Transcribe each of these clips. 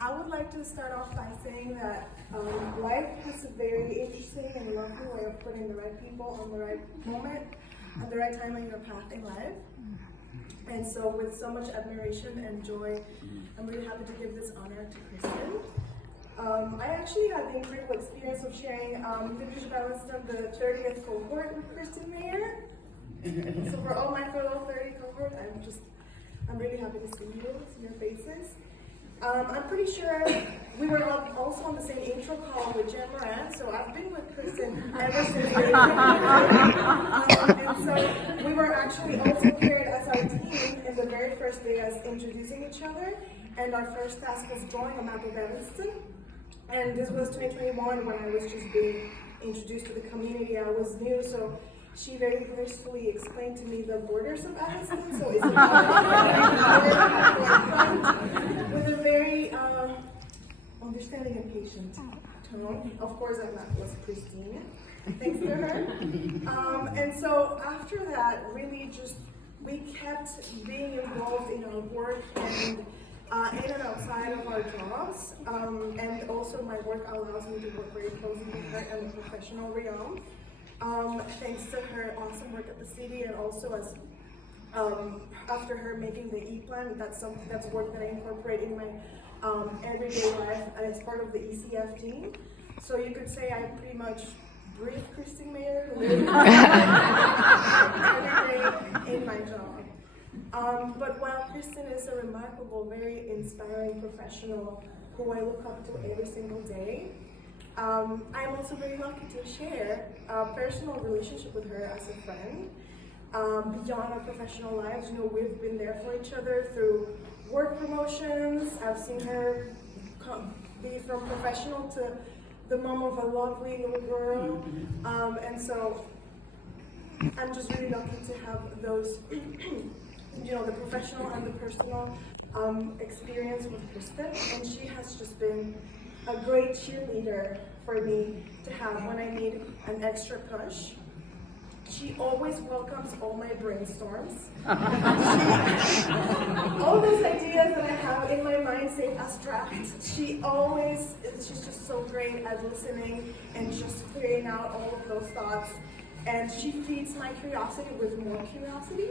I would like to start off by saying that life has a very interesting and lovely way of putting the right people on the right moment, at the right time in your path in life. And so with so much admiration and joy, I'm really happy to give this honor to Kristin. I actually had the incredible experience of sharing the Bishop Evanston, the 30th cohort with Kristin Mayer. So for all my fellow 30 cohort, I'm really happy to see your faces. I'm pretty sure we were also on the same intro call with Jen Moran, so I've been with Kristin ever since and so we were actually also paired as our team in the very first day as introducing each other, and our first task was drawing a map of Evanston. And this was 2021 when I was just being introduced to the community. I was new, so she very gracefully explained to me the borders of Evanston. So it's with a very understanding and patient tone. Of course, that was Kristin, thanks to her. And so after that, really we kept being involved in our work and in and outside of our jobs, and also my work allows me to work very closely with her in the professional realm. Thanks to her awesome work at the city, and also as after her making the e-plan, that's work that I incorporate in my everyday life as part of the ECF team. So you could say I pretty much breathe Kristin Mayer every day in my job. But while Kristin is a remarkable, very inspiring professional who I look up to every single day, I'm also very lucky to share a personal relationship with her as a friend. Beyond our professional lives, we've been there for each other through work promotions. I've seen her be from professional to the mom of a lovely little girl. And so I'm just really lucky to have those the professional and the personal experience with Kristin, and she has just been a great cheerleader for me to have when I need an extra push. She always welcomes all my brainstorms. All those ideas that I have in my mind saved as drafts, she's just so great at listening and just clearing out all of those thoughts. And she feeds my curiosity with more curiosity.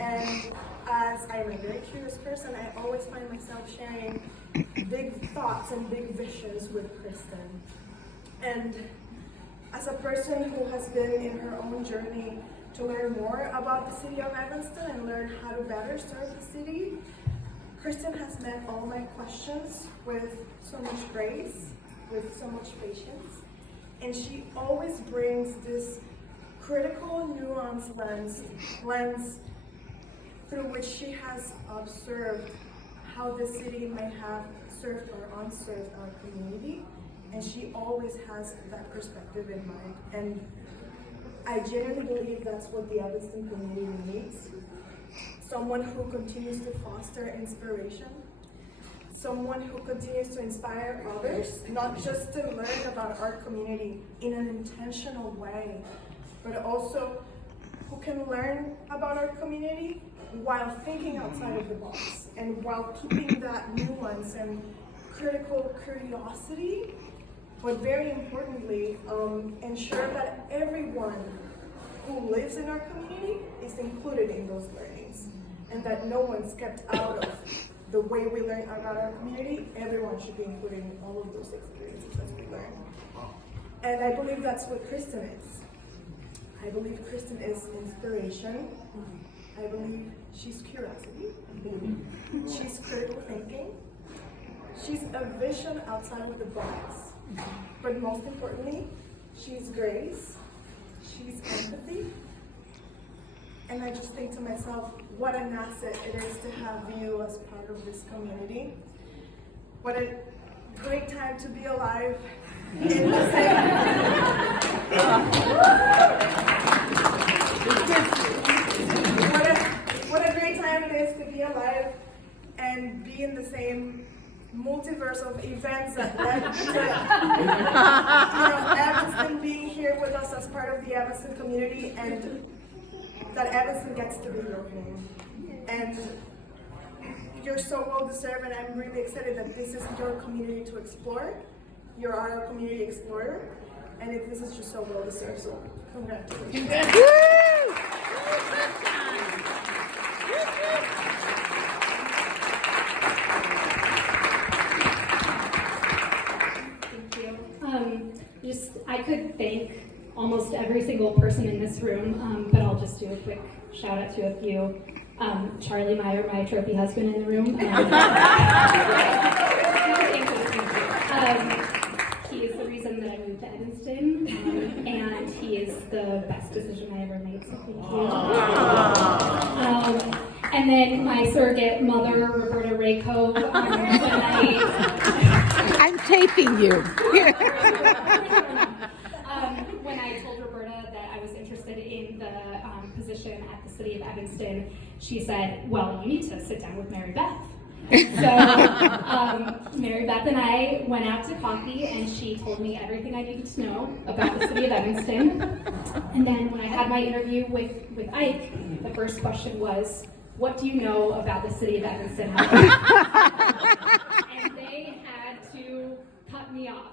And as I'm a very curious person, I always find myself sharing big thoughts and big visions with Kristin. And as a person who has been in her own journey to learn more about the city of Evanston and learn how to better serve the city, Kristin has met all my questions with so much grace, with so much patience. And she always brings this critical, nuanced lens through which she has observed how the city may have served or unserved our community, and she always has that perspective in mind. And I genuinely believe that's what the Evanston community needs. Someone who continues to foster inspiration, someone who continues to inspire others, not just to learn about our community in an intentional way, but also who can learn about our community while thinking outside of the box and while keeping that nuance and critical curiosity, but very importantly, ensure that everyone who lives in our community is included in those learnings, and that no one's kept out of the way we learn about our community. Everyone should be included in all of those experiences that we learn. And I believe that's what Kristin is. I believe Kristin is inspiration. I believe she's curiosity. She's critical thinking. She's a vision outside of the box. But most importantly, she's grace. She's empathy. And I just think to myself, what an asset it is to have you as part of this community. What a great time to be alive in the same. What a great time it is to be alive and be in the same multiverse of events that led to Evanston being here with us as part of the Evanston community, and that Evanston gets to be your home. And you're so well deserved, and I'm really excited that this is your community to explore. You are a community explorer, and this is just so well deserved. So congratulations. I could thank almost every single person in this room, but I'll just do a quick shout out to a few. Charlie Meyer, my trophy husband in the room. He is the reason that I moved to Evanston, and he is the best decision I ever made, so thank you. And then my surrogate mother, Roberta Rayco, I'm taping you. When I told Roberta that I was interested in the position at the City of Evanston, she said, well, you need to sit down with Mary Beth. So Mary Beth and I went out to coffee, and she told me everything I needed to know about the City of Evanston. And then when I had my interview with Ike, the first question was, what do you know about the City of Evanston? And they had to cut me off.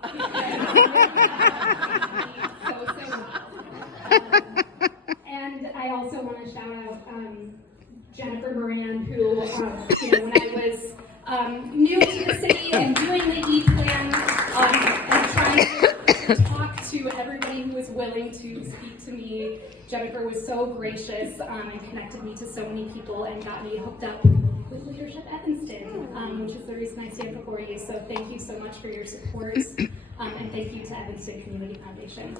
And I also want to shout out Jennifer Moran, who, when I was new to the city and doing the E-plan and trying to talk to everybody who was willing to speak to me, Jennifer was so gracious and connected me to so many people and got me hooked up with Leadership Evanston, which is the reason I stand before you. So thank you so much for your support, and thank you to Evanston Community Foundation.